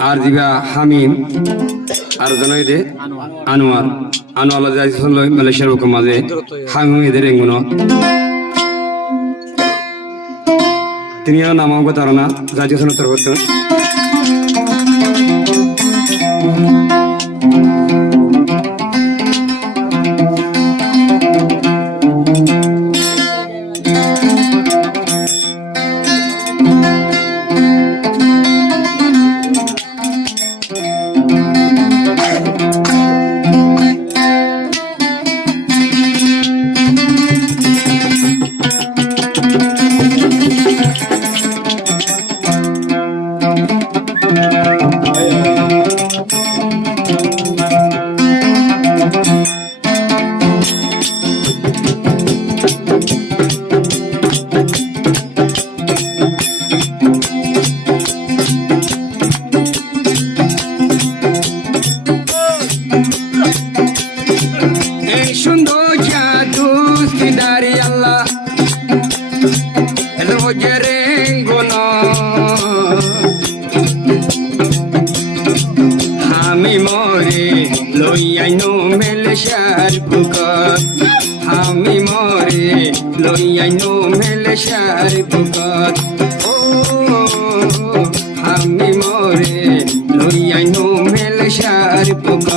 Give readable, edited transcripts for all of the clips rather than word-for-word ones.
আর দিবা হামিম আর জানাই দে আনোয়ার আনোয়ার যাইছিল মালয়েশিয়ার বুকে মাঝে হামিম এদের এঙ্গুন তিনি নামাও কথা না জাতীয় সনতর করতে আমি মরে লইয়াইনো মেলেশার বুকত আমি মরে লইয়াইনো মেলেশার বুকত ও আমি মরে লইয়াইনো মেলেশার বুকত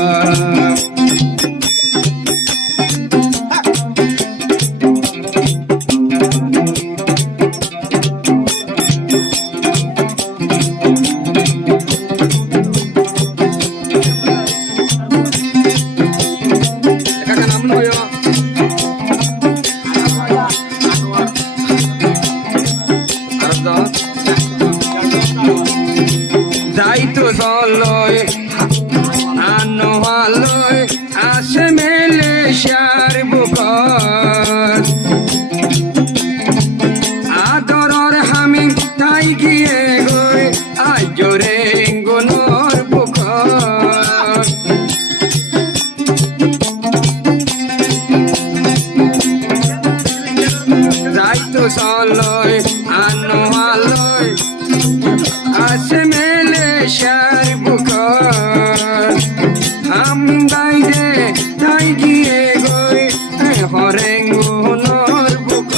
যাইতো চলয় আনোয়ালয় আসে মেলেশিয়ার বুকত আদরর হামিম তাই গিয়ে গই আজরে গুনর বুকত যাইতো চলয় আনোয়ালয় আসে মেলেশিয়ার বুকত হামদাই দে তাই গিয়ে গই হরেঙ্গুনর বুকত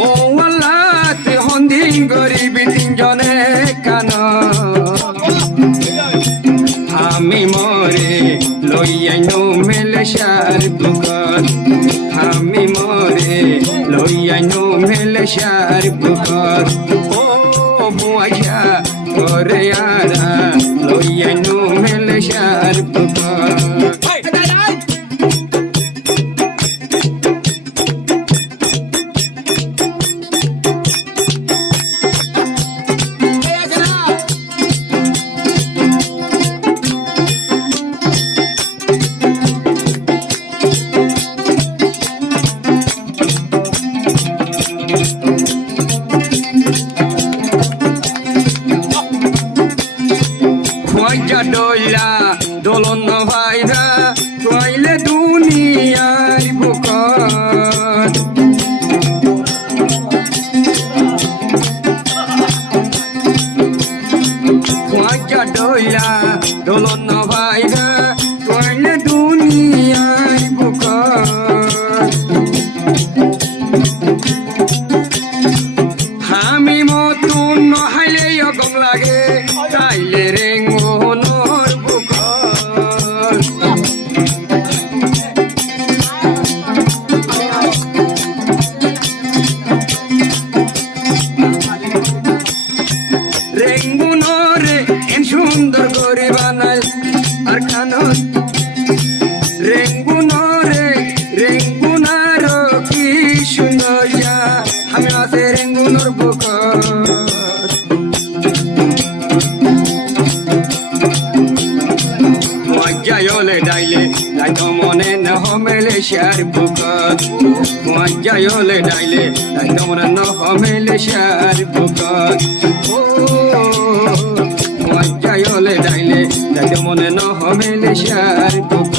ও আল্লাহতে হন্দিন গরিবি তিনজনে কান আমি মরে লইয়াইনো মেলেশিয়ার বুকত আমি মরে লইয়াইনো মেলেশিয়ার বুকত বুয়াইয়া করে আরা লইয়াইনো মেলেশিয়ার বুকত ডইলা দোলন ভাইরা তোয়াইলে দুনিয়ার বুকত খোঁজা ডইলা দোলন ভাইরা তোয়াইলে দুনিয়ার বুকত আমি মতুন নহাইলে গম লাগে তাইলে রেঙ্গুন রেঙ্গুনরে এন সুন্দর করে বানাই আর খানত রেঙ্গুনরে রেঙ্গুনার কি সুন্দর আমি আছে রেঙ্গুনর বুকত মজ্জায়লে ডাইলে তাইতো মনে নহ মেলেশিয়ার বুকত মজ্জায়লে ডাইলে তাইতো মনে নহ মেলেশিয়ার বুকত ও মজ্জায়লে ডাইলে তাইতো মনে নহ মেলেশিয়ার বুকত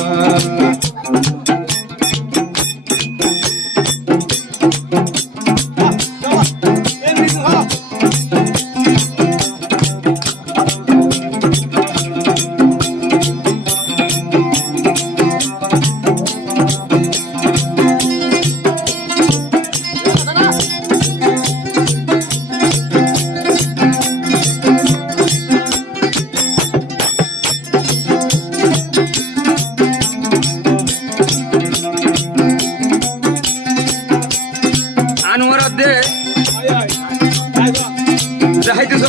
দেখাইতেছ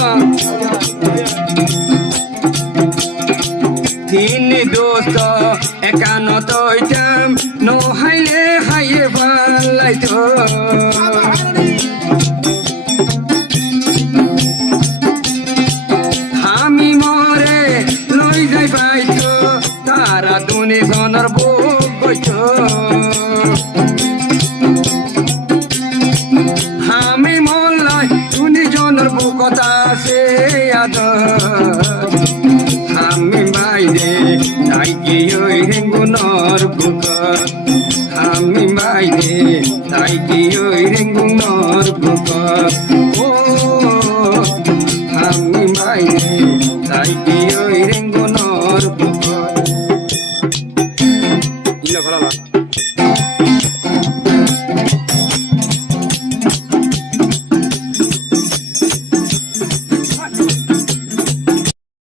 তিন দোস্ত একানত হইতাম নহাইলে হাইয়ে পালাইতো আমি মরে লই যাই পাইতো তারা দুনি জনের বুক বইতো আমি মরলাই দুনি জনের বুকতা আছে আমি বাইরে তাই কি ওই রেঙ্গুনর বুক আমি বাইরে তাই কি ওই রেঙ্গুনর বুক ও